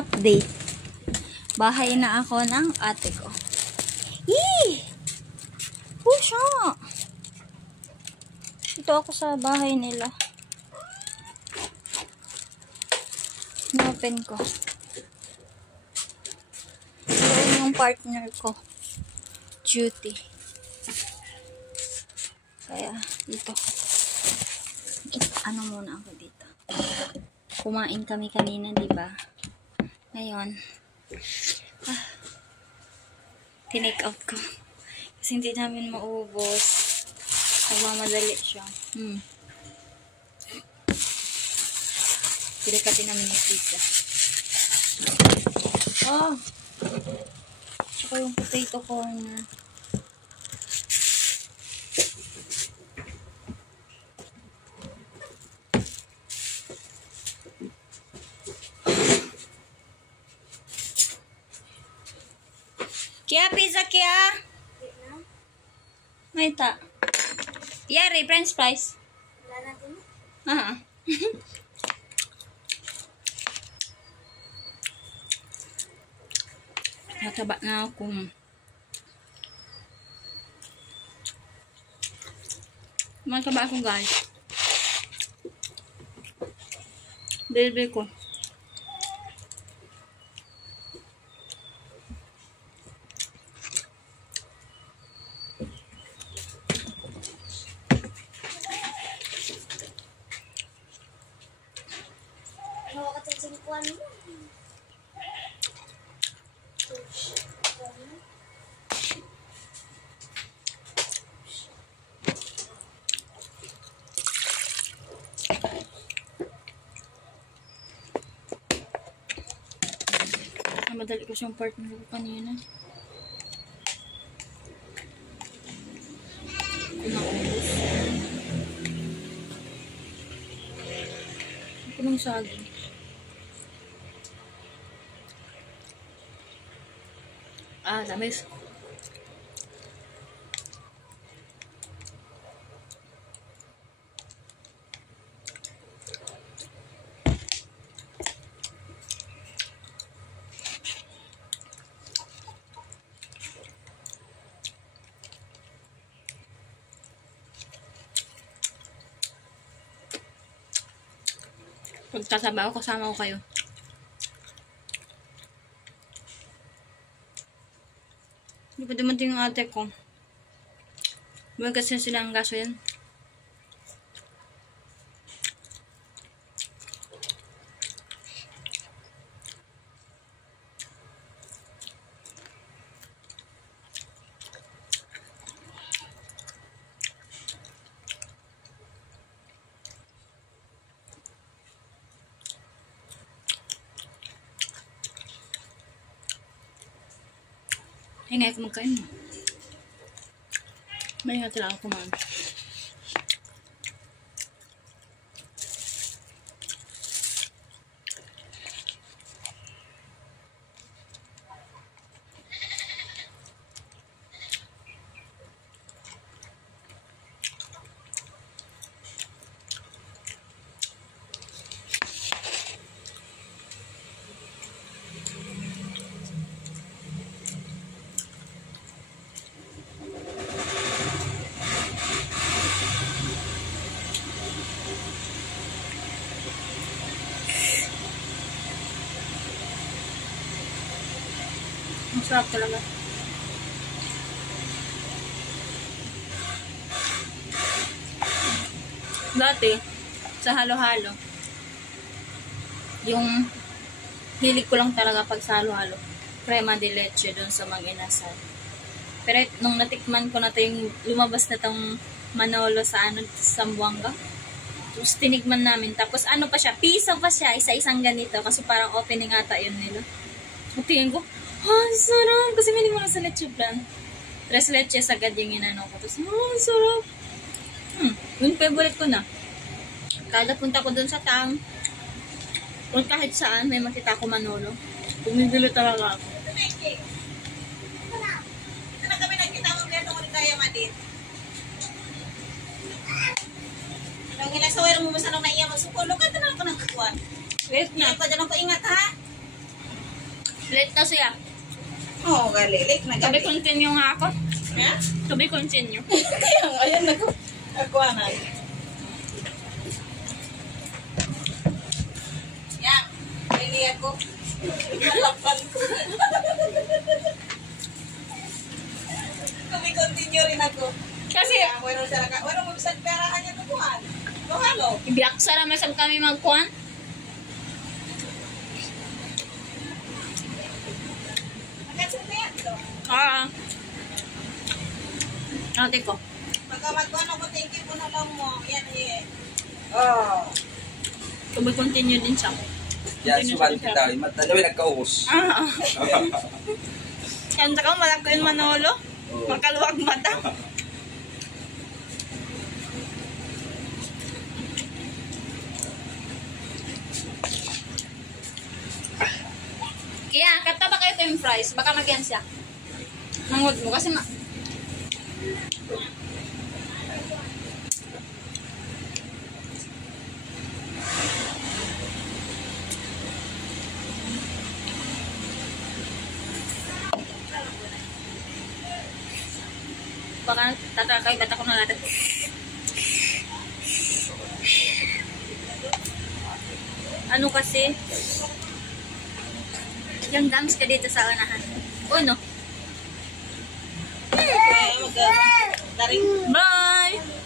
update. Bahay na ako ng ate ko. Yee! Pusha! Ito ako sa bahay nila. Na-open ko. Ito yung partner ko. Duty. Kaya, dito. Ano muna ako dito. Kumain kami kanina, diba? Ngayon, tinake out ko. Kasi hindi namin maubos. Nagmamadali siya. Pinakatin namin ng pizza. Oh! Tsaka yung potato corner. Kya pizza kya? May ta. Yari, french fries. Wala natin. Nataba na ako. Mataba ako, guys. Delivery ko. Hawa ka sa singkuan mo. Madali ko siyang partner ko kanina. Kumaubos. Ako ng saging. Tamis. Pagsasabaw, kasama ko kayo. Hindi pa dumating yung ate ko. Buwan kasi sila ang gaso yan. Hinay ko magkain mo. May nga sila ako kumain. Ang sarap talaga. Dati, sa halo-halo, yung hilig ko lang talaga pag sa halo-halo, crema de leche doon sa Mag-Inasal. Pero nung natikman ko na to yung lumabas na tong Manolo sa Zamboanga, tapos tinigman namin, tapos ano pa siya, piso pa siya, isa-isang ganito, kasi parang opening ata yun nila. So tingin ko, sarap! Kasi may mo na sa leche plan. 3 leches agad yung inano ko. Tapos, sarap! Yung favorite ko na. Kada punta ko dun sa Tang, kung kahit saan, may makita ko Manolo. Bumibili talaga ako. Ano kami nagkita mo dito kung kaya madit? Nung ilasawir mo sa nung naiya magsukulo, ka na ako nagkakuan. Wait na. Hindi ko dyan ako ingat, ha? Late na siya. Oo, gali. Late na To be gali. continue nga ako. Ha? To be continue. Kaya nga, ayan na ko. Ako na. Yan. Pili ako. Malapan ko. Kami continue rin ako. Kasi, Wala siya naka. Wala mo bisag perahan niya tukuhan. Halo. biyaksa naman sa kami magkuhan. Magkasin na yan to. Ate ko. Pagka magkuhan ako, thank you po na lang mo. Yan eh. Oh. To be continue din siya. Yan, suman kita. Matalawi nagkaubos. Kanta ka, malaki yung Manolo. Makaluwag mata. Kaya, kata ba kayo ito yung fries? Baka magyan siya. Mangod mo kasi baka tatakay bata ko na natin. Ano kasi? Yung dams ka dito sa unahan. Uno. Taring Bye!